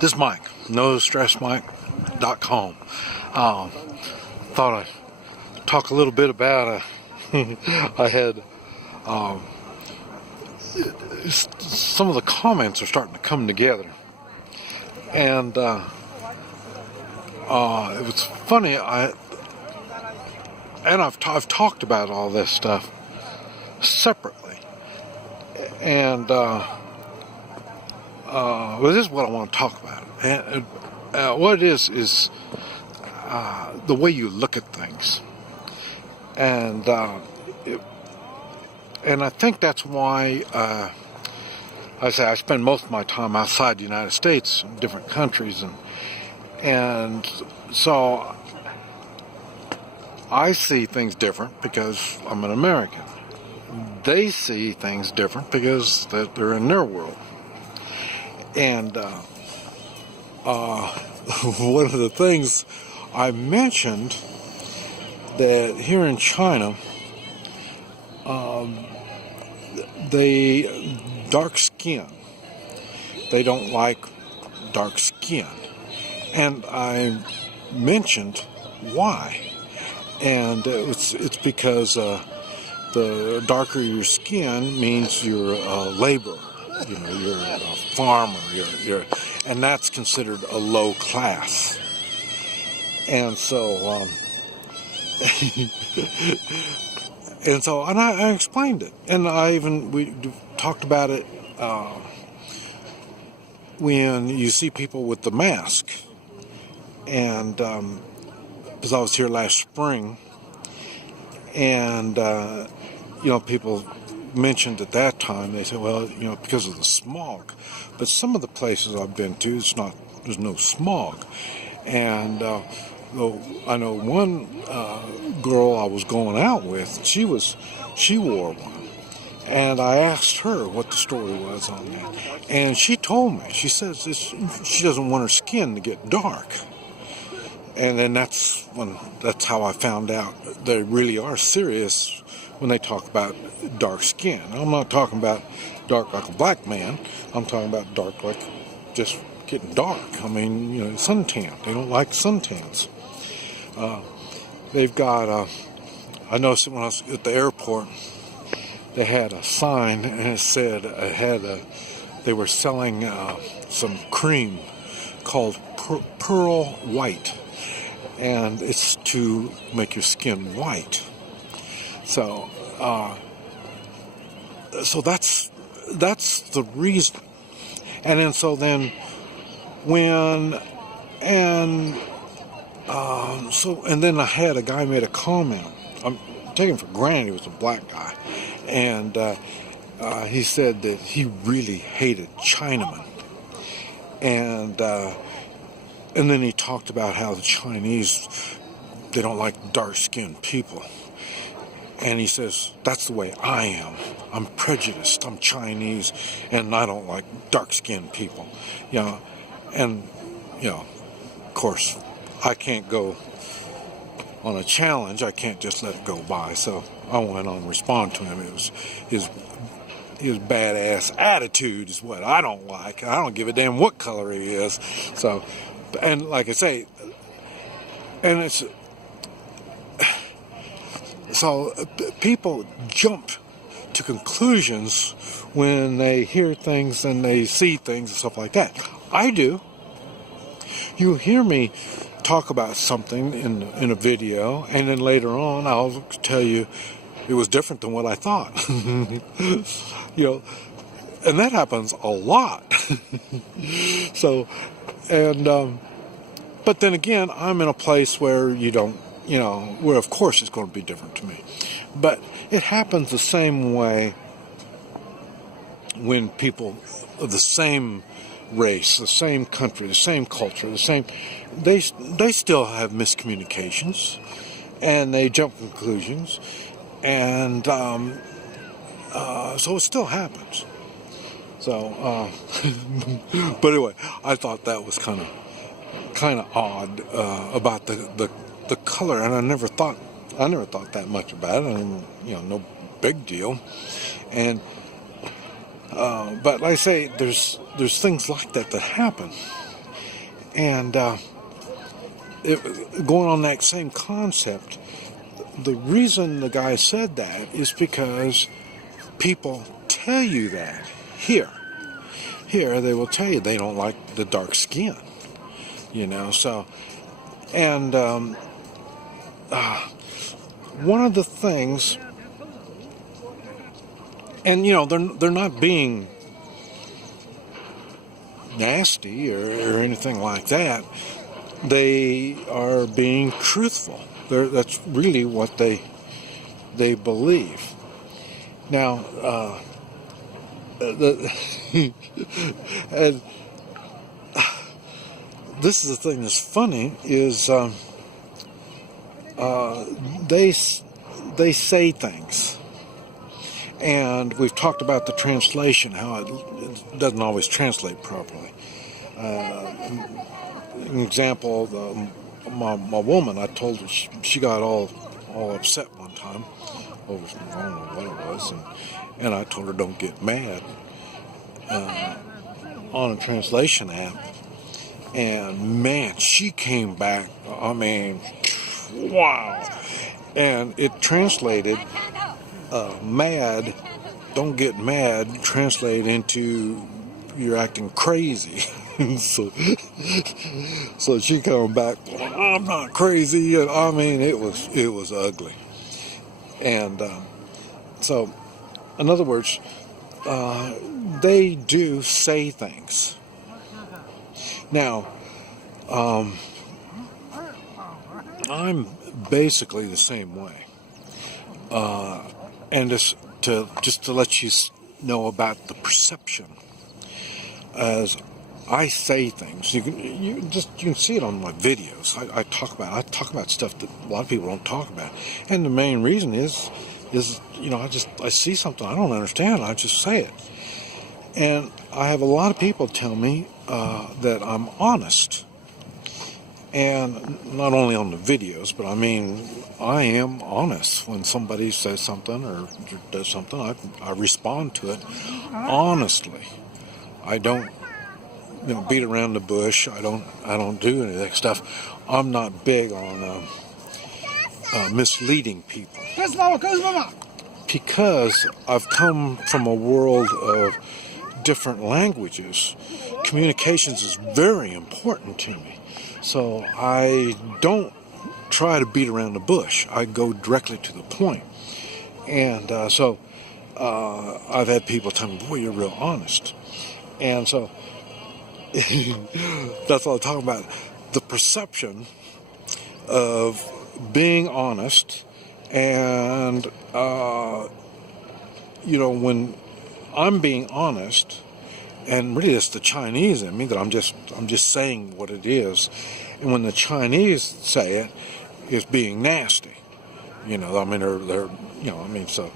This is Mike, NoStressMike.com. Thought I'd talk a little bit about I had some of the comments are starting to come together, and it was funny. I've talked about all this stuff separately, and well, this is what I want to talk about. And what it is the way you look at things, and I think that's why I say I spend most of my time outside the United States, in different countries, and so I see things different because I'm an American. They see things different because they're in their world. And one of the things I mentioned that here in China, they dark skin. They don't like dark skin, and I mentioned why, and it's because the darker your skin means you're a laborer. You know, you're a farmer, and that's considered a low class. And so, and I explained it, and we talked about it when you see people with the mask, and because I was here last spring, and people mentioned at that time, they said, well, because of the smog. But some of the places I've been to, there's no smog. And I know one girl I was going out with, she wore one. And I asked her what the story was on that. And she told me, she says she doesn't want her skin to get dark. And then that's how I found out they really are serious when they talk about dark skin. I'm not talking about dark like a black man. I'm talking about dark like just getting dark. I mean, suntan. They don't like suntans. They've got, I noticed when I was at the airport, they had a sign and it said, they were selling some cream called Pearl White. And it's to make your skin white. So that's the reason. And then then I had a guy made a comment. I'm taking for granted he was a black guy, and he said that he really hated Chinamen, and then he talked about how the Chinese, they don't like dark-skinned people. And he says, that's the way I am. I'm prejudiced. I'm Chinese, and I don't like dark-skinned people. And of course, I can't go on a challenge. I can't just let it go by. So I went on to respond to him. It was his badass attitude is what I don't like. I don't give a damn what color he is. So, and like I say, and it's... So people jump to conclusions when they hear things and they see things and stuff like that. I do. You hear me talk about something in a video, and then later on I'll tell you it was different than what I thought. And that happens a lot. So, and but then again, I'm in a place where where of course it's going to be different to me. But it happens the same way when people of the same race, the same country, the same culture, they still have miscommunications, and they jump conclusions, and so it still happens. So, but anyway, I thought that was kind of odd about the color, and I never thought that much about it. And no big deal. And but like I say, there's things like that happen, And going on that same concept, the reason the guy said that is because people tell you that here. Here, they will tell you they don't like the dark skin, so, and one of the things, and, they're not being nasty or anything like that. They are being truthful. That's really what they believe. Now, and this is the thing that's funny is they say things, and we've talked about the translation, how it doesn't always translate properly. An example, my woman, I told her she got all upset one time over, I don't know what it was, and I told her don't get mad on a translation app, and man, she came back, I mean, wow, and it translated mad, don't get mad, translate into you're acting crazy. so she come back, I'm not crazy, and I mean it was ugly. And so, in other words, they do say things. Now, I'm basically the same way. And just to let you know about the perception, as I say things, you can see it on my videos. I talk about stuff that a lot of people don't talk about, and the main reason is I see something I don't understand, I just say it, and I have a lot of people tell me that I'm honest, and not only on the videos, but I mean I am honest. When somebody says something or does something, I respond to it honestly. I don't beat around the bush. I don't do any of that stuff. I'm not big on misleading people, because I've come from a world of different languages. Communications is very important to me, so I don't try to beat around the bush. I go directly to the point, and so I've had people tell me, boy, you're real honest. And so that's what I'm talking about. The perception of being honest, and when I'm being honest, and really it's the Chinese in me that I'm just saying what it is, and when the Chinese say it, it's being nasty. So,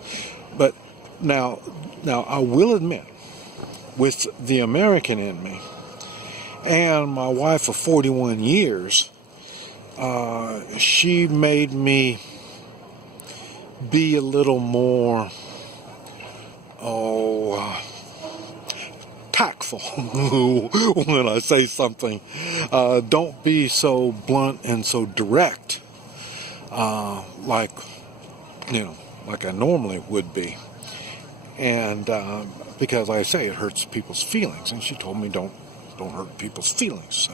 but now I will admit, with the American in me, and my wife of 41 years, she made me be a little more, tactful when I say something. Don't be so blunt and so direct, like I normally would be. And because, like I say, it hurts people's feelings, and she told me don't hurt people's feelings. So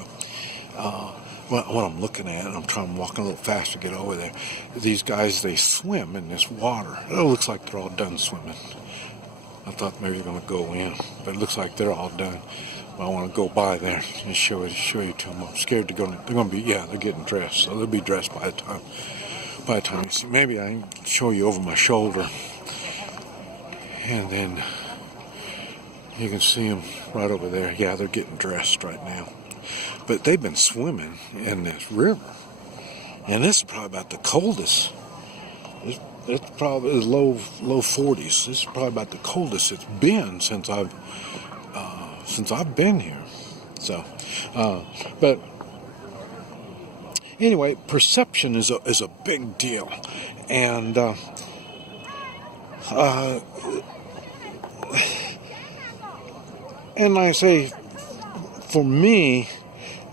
what I'm looking at, and I'm walking a little fast to get over there, these guys, they swim in this water. It looks like they're all done swimming. I thought maybe they're going to go in, but it looks like they're all done. But I want to go by there and show you to them. I'm scared they're going to be, they're getting dressed, so they'll be dressed by the time you see. Maybe I can show you over my shoulder, and then you can see them right over there. Yeah, they're getting dressed right now. But they've been swimming in this river, and this is probably about the coldest. It's probably low 40s. This is probably about the coldest it's been since I've been here. So, but anyway, perception is a big deal, and and like I say, for me,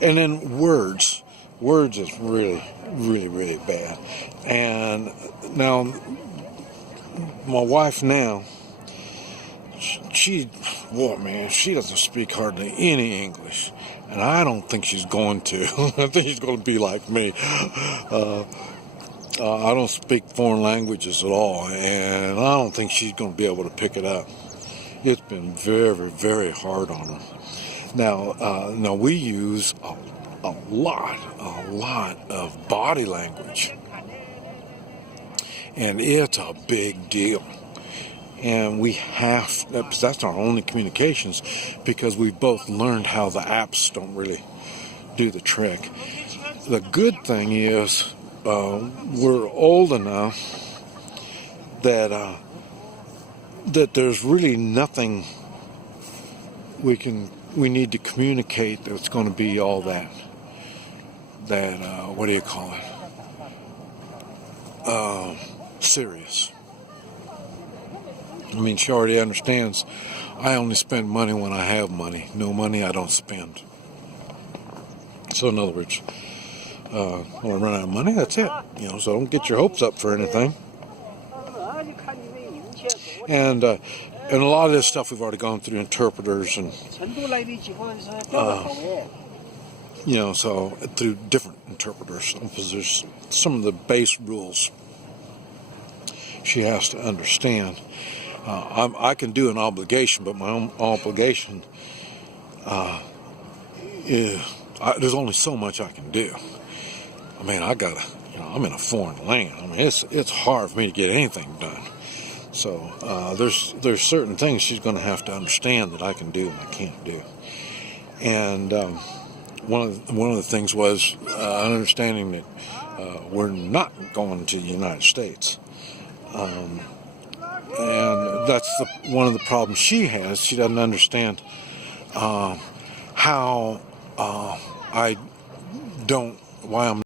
And then words is really, really, really bad. And now, my wife now, she doesn't speak hardly any English. And I don't think she's going to. I think she's going to be like me. I don't speak foreign languages at all, and I don't think she's going to be able to pick it up. It's been very, very hard on her. Now we use a lot of body language, and it's a big deal. And we have, that's our only communications, because we both learned how the apps don't really do the trick. The good thing is we're old enough that there's really nothing we need to communicate that's going to be all that what do you call it, serious. I mean, she already understands I only spend money when I have money. No money I don't spend. So in other words, when I run out of money, that's it. So don't get your hopes up for anything. And a lot of this stuff we've already gone through interpreters and so through different interpreters. There's some of the base rules she has to understand. I can do an obligation, but my own obligation there's only so much I can do. I mean, I'm in a foreign land. I mean, it's hard for me to get anything done. So there's certain things she's going to have to understand that I can do and I can't do. And one of the things was an understanding that we're not going to the United States. And that's one of the problems she has. She doesn't understand how why I'm